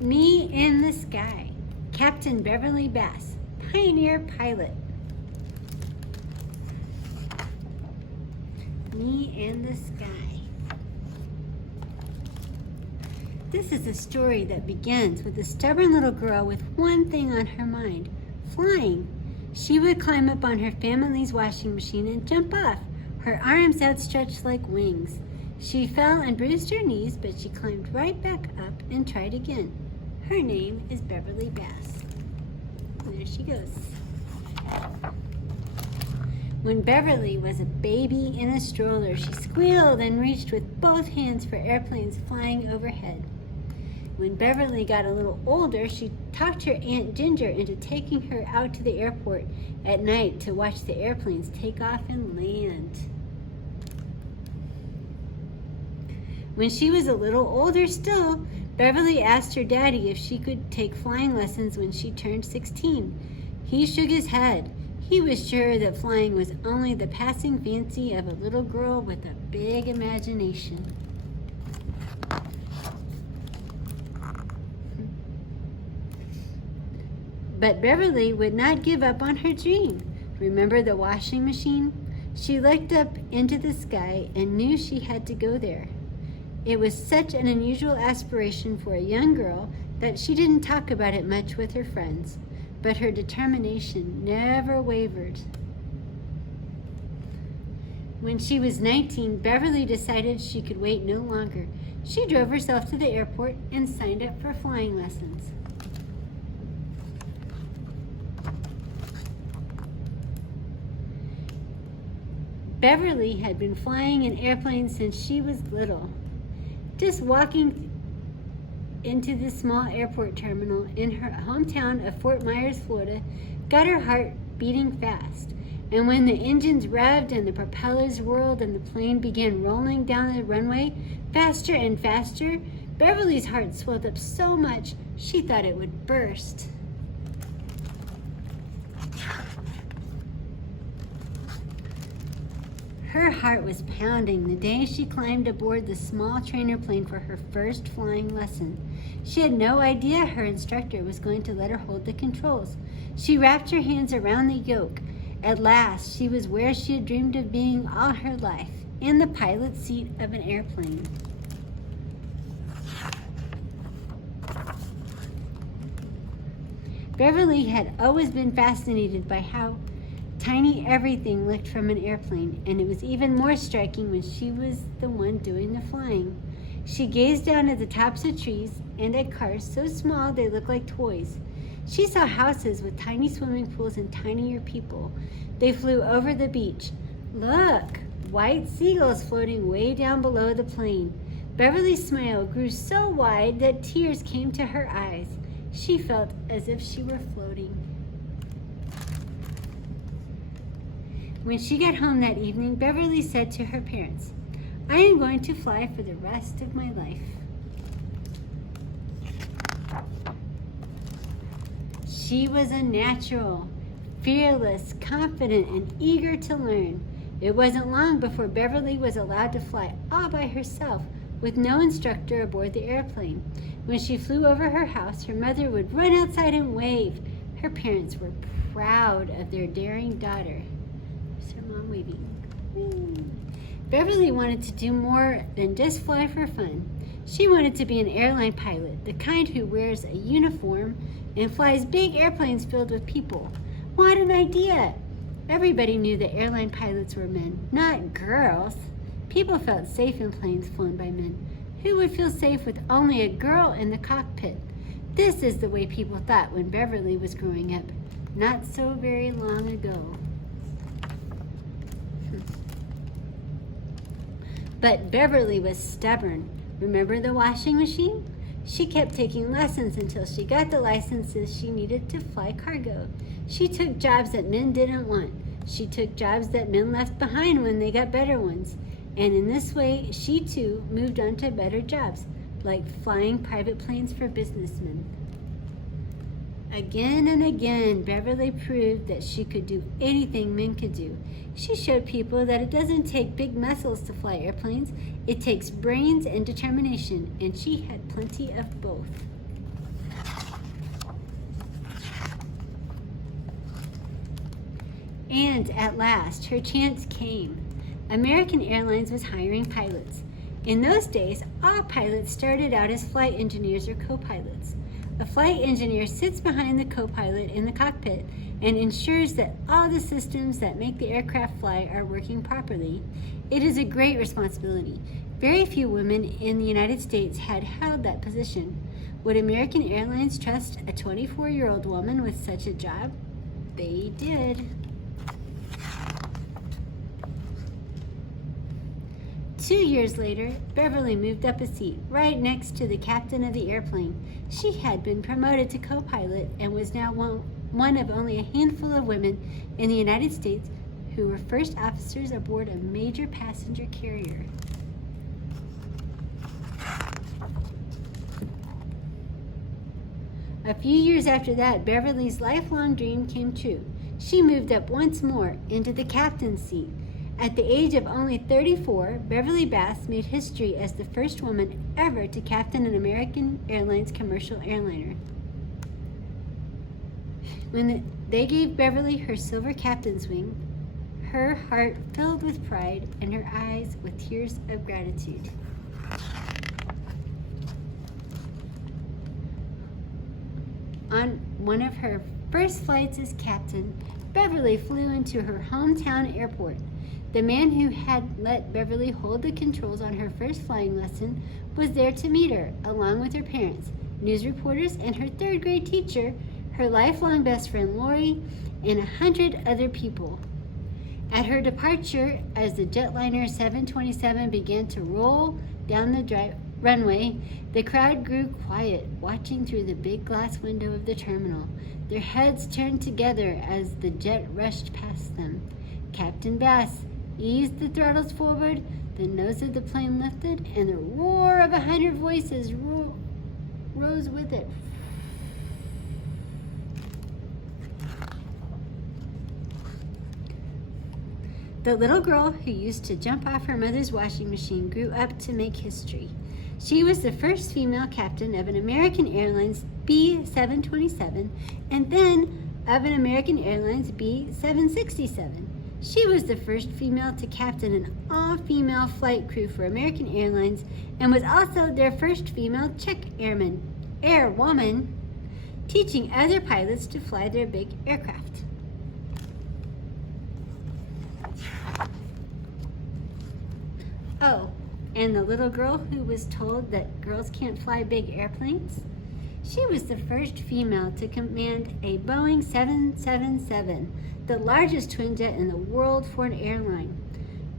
Me in the Sky, Captain Beverly Bass, Pioneer Pilot. Me in the Sky. This is a story that begins with a stubborn little girl with one thing on her mind, flying. She would climb up on her family's washing machine and jump off, her arms outstretched like wings. She fell and bruised her knees, but she climbed right back up and tried again. Her name is Beverly Bass. There she goes. When Beverly was a baby in a stroller, she squealed and reached with both hands for airplanes flying overhead. When Beverly got a little older, she talked her Aunt Ginger into taking her out to the airport at night to watch the airplanes take off and land. When she was a little older still, Beverly asked her daddy if she could take flying lessons when she turned 16. He shook his head. He was sure that flying was only the passing fancy of a little girl with a big imagination. But Beverly would not give up on her dream. Remember the washing machine? She looked up into the sky and knew she had to go there. It was such an unusual aspiration for a young girl that she didn't talk about it much with her friends, but her determination never wavered. When she was 19, Beverly decided she could wait no longer. She drove herself to the airport and signed up for flying lessons. Beverly had been flying in airplanes since she was little. Just walking into the small airport terminal in her hometown of Fort Myers, Florida, got her heart beating fast. And when the engines revved and the propellers whirled and the plane began rolling down the runway faster and faster, Beverly's heart swelled up so much she thought it would burst. Her heart was pounding the day she climbed aboard the small trainer plane for her first flying lesson. She had no idea her instructor was going to let her hold the controls. She wrapped her hands around the yoke. At last, she was where she had dreamed of being all her life, in the pilot's seat of an airplane. Beverly had always been fascinated by how tiny everything looked from an airplane, and it was even more striking when she was the one doing the flying. She gazed down at the tops of trees and at cars so small they looked like toys. She saw houses with tiny swimming pools and tinier people. They flew over the beach. Look, white seagulls floating way down below the plane. Beverly's smile grew so wide that tears came to her eyes. She felt as if she were floating. When she got home that evening, Beverly said to her parents, "I am going to fly for the rest of my life." She was a natural, fearless, confident, and eager to learn. It wasn't long before Beverly was allowed to fly all by herself with no instructor aboard the airplane. When she flew over her house, her mother would run outside and wave. Her parents were proud of their daring daughter. Her mom waving. Beverly wanted to do more than just fly for fun. She wanted to be an airline pilot, the kind who wears a uniform and flies big airplanes filled with people. What an idea! Everybody knew that airline pilots were men, not girls. People felt safe in planes flown by men. Who would feel safe with only a girl in the cockpit? This is the way people thought when Beverly was growing up, not so very long ago. But Beverly was stubborn. Remember the washing machine? She kept taking lessons until she got the licenses she needed to fly cargo. She took jobs that men didn't want. She took jobs that men left behind when they got better ones. And in this way, she too moved on to better jobs, like flying private planes for businessmen. Again and again, Beverly proved that she could do anything men could do. She showed people that it doesn't take big muscles to fly airplanes. It takes brains and determination, and she had plenty of both. And at last, her chance came. American Airlines was hiring pilots. In those days, all pilots started out as flight engineers or co-pilots. A flight engineer sits behind the co-pilot in the cockpit and ensures that all the systems that make the aircraft fly are working properly. It is a great responsibility. Very few women in the United States had held that position. Would American Airlines trust a 24-year-old woman with such a job? They did. 2 years later, Beverly moved up a seat right next to the captain of the airplane. She had been promoted to co-pilot and was now one of only a handful of women in the United States who were first officers aboard a major passenger carrier. A few years after that, Beverly's lifelong dream came true. She moved up once more into the captain's seat. At the age of only 34, Beverly Bass made history as the first woman ever to captain an American Airlines commercial airliner. When they gave Beverly her silver captain's wing, her heart filled with pride and her eyes with tears of gratitude. On one of her first flights as captain, Beverly flew into her hometown airport. The man who had let Beverly hold the controls on her first flying lesson was there to meet her, along with her parents, news reporters, and her third-grade teacher, her lifelong best friend Lori, and 100 other people. At her departure, as the jetliner 727 began to roll down the runway, the crowd grew quiet, watching through the big glass window of the terminal. Their heads turned together as the jet rushed past them. Captain Bass eased the throttles forward, the nose of the plane lifted, and the roar of 100 voices rose with it. The little girl who used to jump off her mother's washing machine grew up to make history. She was the first female captain of an American Airlines B-727 and then of an American Airlines B-767. She was the first female to captain an all-female flight crew for American Airlines and was also their first female check airwoman, teaching other pilots to fly their big aircraft. Oh, and the little girl who was told that girls can't fly big airplanes? She was the first female to command a Boeing 777, the largest twin jet in the world for an airline.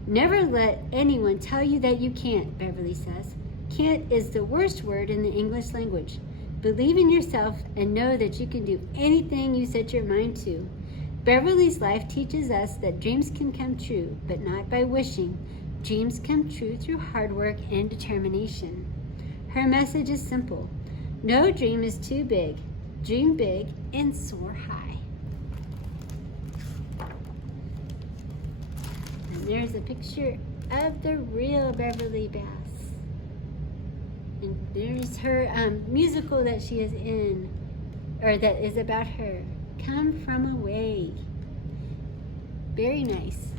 Never let anyone tell you that you can't, Beverly says. Can't is the worst word in the English language. Believe in yourself and know that you can do anything you set your mind to. Beverly's life teaches us that dreams can come true, but not by wishing. Dreams come true through hard work and determination. Her message is simple. No dream is too big. Dream big and soar high. And there's a picture of the real Beverly Bass. And there's her musical that she is in, or that is about her. Come From Away. Very nice.